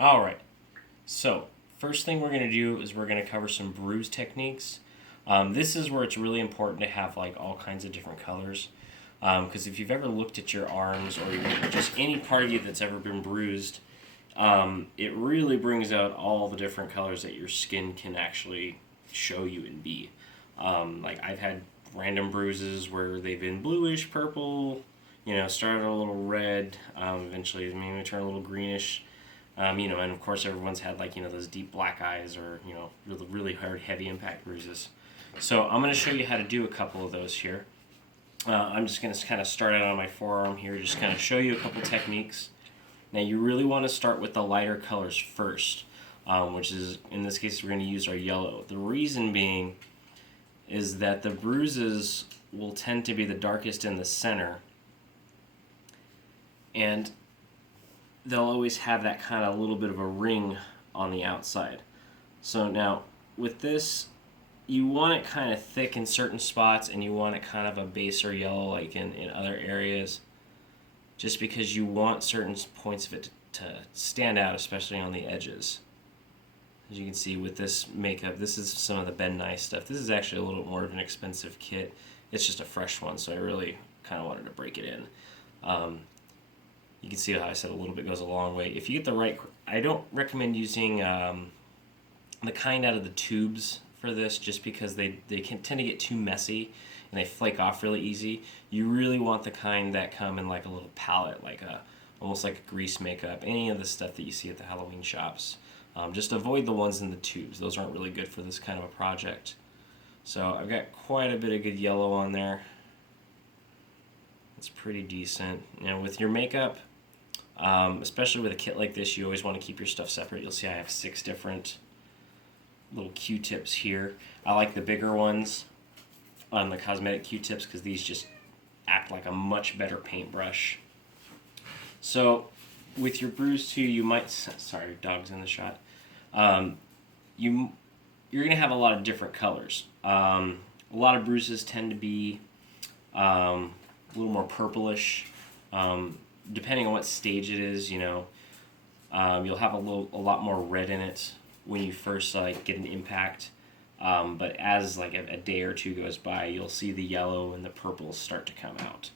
All right. So first thing we're going to do is we're going to cover some bruise techniques. This is where it's really important to have like all kinds of different colors. Because if you've ever looked at your arms or just any part of you that's ever been bruised, it really brings out all the different colors that your skin can actually show you and be. Like I've had random bruises where they've been bluish, purple, started a little red, eventually maybe turn a little greenish. And of course everyone's had like those deep black eyes or really really hard heavy impact bruises. So I'm going to show you how to do a couple of those here. I'm just going to kind of start out on my forearm here, just kind of show you a couple techniques. Now you really want to start with the lighter colors first, which is in this case we're going to use our yellow. The reason being is that the bruises will tend to be the darkest in the center, and they'll always have that kind of little bit of a ring on the outside. So now with this, you want it kind of thick in certain spots and you want it kind of a base or yellow like in other areas, just because you want certain points of it to stand out, especially on the edges. As you can see with this makeup, this is some of the Ben Nye stuff. This is actually a little more of an expensive kit. It's just a fresh one, so I really kind of wanted to break it in. You can see how I said a little bit goes a long way. If you get the right, I don't recommend using the kind out of the tubes for this, just because they can tend to get too messy and they flake off really easy. You really want the kind that come in like a little palette, like almost like a grease makeup, any of the stuff that you see at the Halloween shops. Just avoid the ones in the tubes. Those aren't really good for this kind of a project. So I've got quite a bit of good yellow on there. It's pretty decent. Now with your makeup, especially with a kit like this, you always want to keep your stuff separate. You'll see I have 6 different little Q-tips here. I like the bigger ones on the cosmetic Q-tips because these just act like a much better paintbrush. So with your bruise too, you might, sorry, dog's in the shot. You're gonna have a lot of different colors. A lot of bruises tend to be a little more purplish. Depending on what stage it is, you'll have a lot more red in it when you first get an impact. But as like a day or two goes by, you'll see the yellow and the purples start to come out.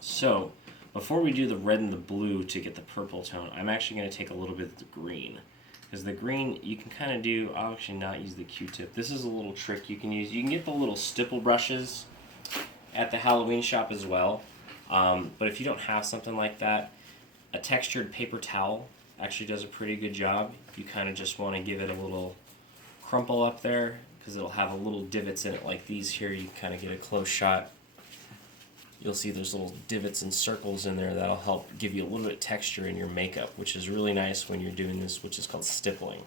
So before we do the red and the blue to get the purple tone, I'm actually going to take a little bit of the green. Because the green, you can kind of do, I'll actually not use the Q-tip. This is a little trick you can use. You can get the little stipple brushes at the Halloween shop as well. But if you don't have something like that, a textured paper towel actually does a pretty good job. You kind of just want to give it a little crumple up there because it'll have a little divots in it like these here. You can kind of get a close shot. You'll see there's little divots and circles in there that'll help give you a little bit of texture in your makeup, which is really nice when you're doing this, which is called stippling.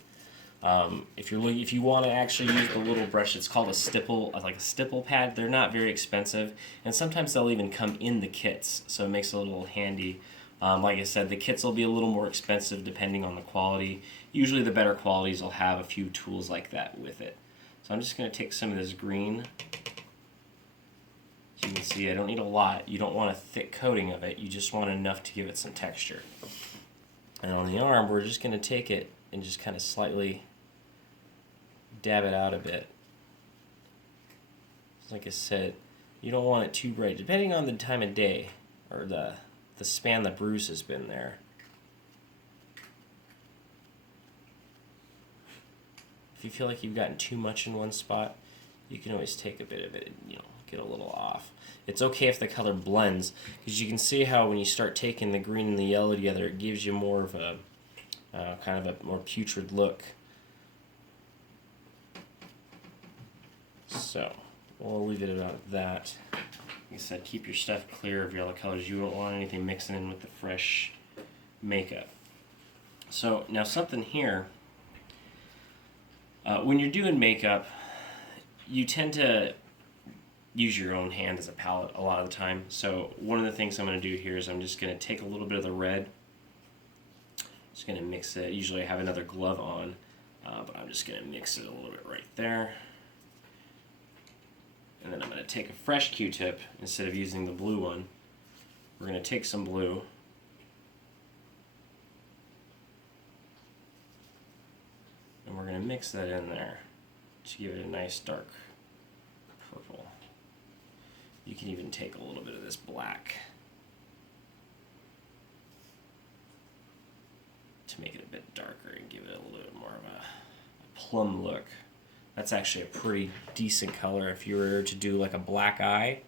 If you want to actually use the little brush, it's called a stipple, like a stipple pad. They're not very expensive, and sometimes they'll even come in the kits, so it makes it a little handy. Like I said, the kits will be a little more expensive depending on the quality. Usually the better qualities will have a few tools like that with it. So I'm just going to take some of this green. As you can see, I don't need a lot. You don't want a thick coating of it. You just want enough to give it some texture. And on the arm, we're just going to take it and just kind of slightly dab it out a bit. Like I said, you don't want it too bright, depending on the time of day or the span the bruise has been there. If you feel like you've gotten too much in one spot, you can always take a bit of it and get a little off. It's okay if the color blends, because you can see how when you start taking the green and the yellow together, it gives you more of a kind of a more putrid look. So we'll leave it about that. Like I said, keep your stuff clear of yellow colors. You don't want anything mixing in with the fresh makeup. So now something here, when you're doing makeup, you tend to use your own hand as a palette a lot of the time. So one of the things I'm going to do here is I'm just going to take a little bit of the red. Just going to mix it. Usually I have another glove on, but I'm just going to mix it a little bit right there. And then I'm going to take a fresh Q-tip instead of using the blue one. We're going to take some blue. And we're going to mix that in there to give it a nice dark purple. You can even take a little bit of this black to make it a bit darker and give it a little bit more of a plum look. That's actually a pretty decent color. If you were to do like a black eye,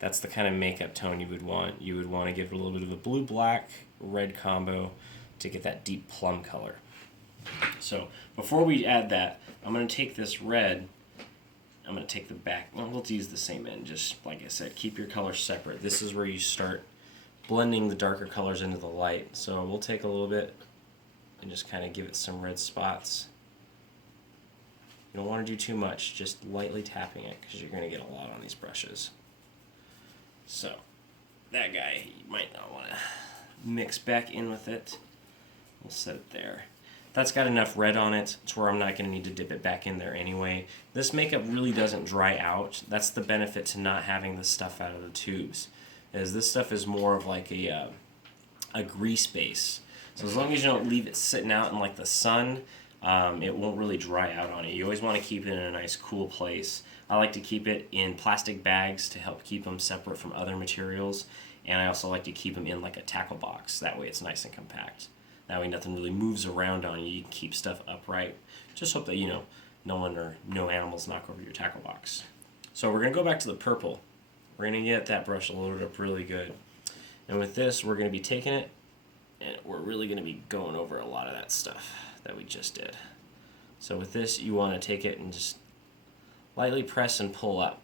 that's the kind of makeup tone you would want. You would want to give it a little bit of a blue-black red combo to get that deep plum color. So before we add that, I'm going to take this red, I'm going to take the back, well, let's use the same end, just like I said, keep your colors separate. This is where you start blending the darker colors into the light. So we'll take a little bit and just kind of give it some red spots. You don't want to do too much, just lightly tapping it because you're going to get a lot on these brushes. So that guy, you might not want to mix back in with it. We'll set it there. That's got enough red on it to where I'm not going to need to dip it back in there anyway. This makeup really doesn't dry out. That's the benefit to not having the stuff out of the tubes, is this stuff is more of like a grease base. So as long as you don't leave it sitting out in like the sun, it won't really dry out on it. You always want to keep it in a nice cool place. I like to keep it in plastic bags to help keep them separate from other materials, and I also like to keep them in like a tackle box. That way it's nice and compact. That way nothing really moves around on you. You can keep stuff upright. Just hope that, you know, no one or no animals knock over your tackle box. So we're going to go back to the purple. We're going to get that brush loaded up really good. And with this, we're going to be taking it, and we're really going to be going over a lot of that stuff that we just did. So with this, you want to take it and just lightly press and pull up.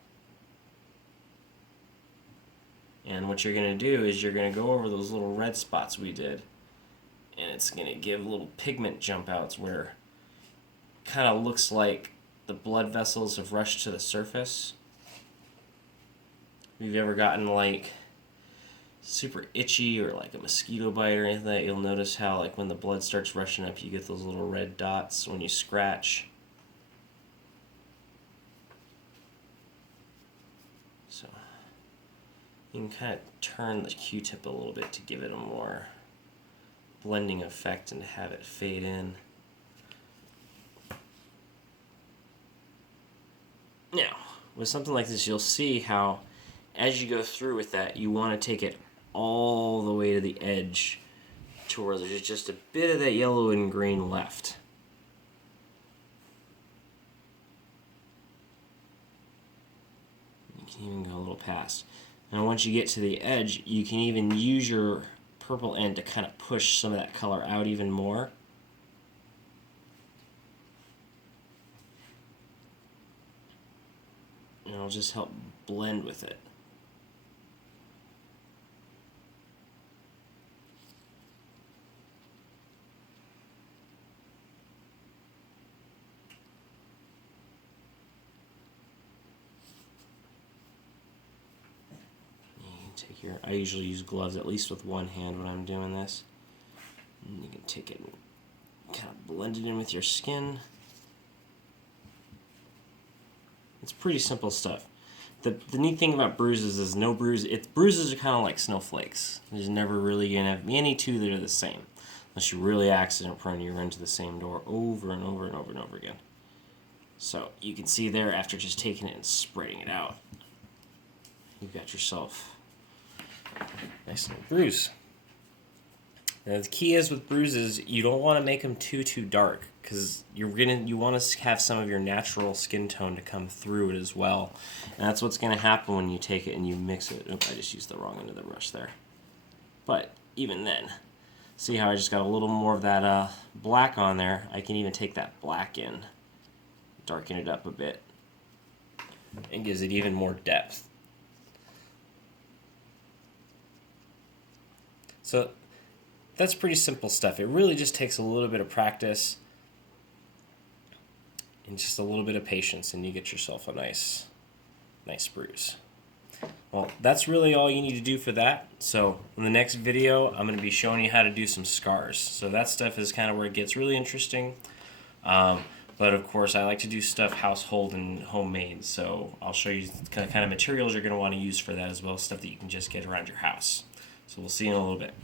And what you're going to do is you're going to go over those little red spots we did, and it's going to give little pigment jump outs where it kind of looks like the blood vessels have rushed to the surface. If you've ever gotten like super itchy or like a mosquito bite or anything like that, you'll notice how like when the blood starts rushing up, you get those little red dots when you scratch. So you can kind of turn the Q-tip a little bit to give it a more blending effect and have it fade in. Now, with something like this, you'll see how as you go through with that, you want to take it all the way to the edge to where there's just a bit of that yellow and green left. You can even go a little past. Now once you get to the edge, you can even use your purple end to kind of push some of that color out even more. And it'll just help blend with it. Take your, I usually use gloves at least with one hand when I'm doing this. And you can take it and kind of blend it in with your skin. It's pretty simple stuff. The neat thing about Bruises is no bruise. Bruises are kind of like snowflakes. There's never really going to have any two that are the same. Unless you're really accident prone, you run to the same door over and over and over and over again. So you can see there, after just taking it and spreading it out, you've got yourself nice little bruise. Now the key is with bruises, you don't want to make them too dark, because you want to have some of your natural skin tone to come through it as well, and that's what's going to happen when you take it and you mix it. Oops, I just used the wrong end of the brush there. But even then, see how I just got a little more of that black on there? I can even take that black in, darken it up a bit, and gives it even more depth. So that's pretty simple stuff. It really just takes a little bit of practice and just a little bit of patience, and you get yourself a nice bruise. Well, that's really all you need to do for that. So in the next video, I'm going to be showing you how to do some scars. So that stuff is kind of where it gets really interesting. But of course, I like to do stuff household and homemade. So I'll show you the kind of materials you're going to want to use for that, as well as stuff that you can just get around your house. So we'll see you in a little bit.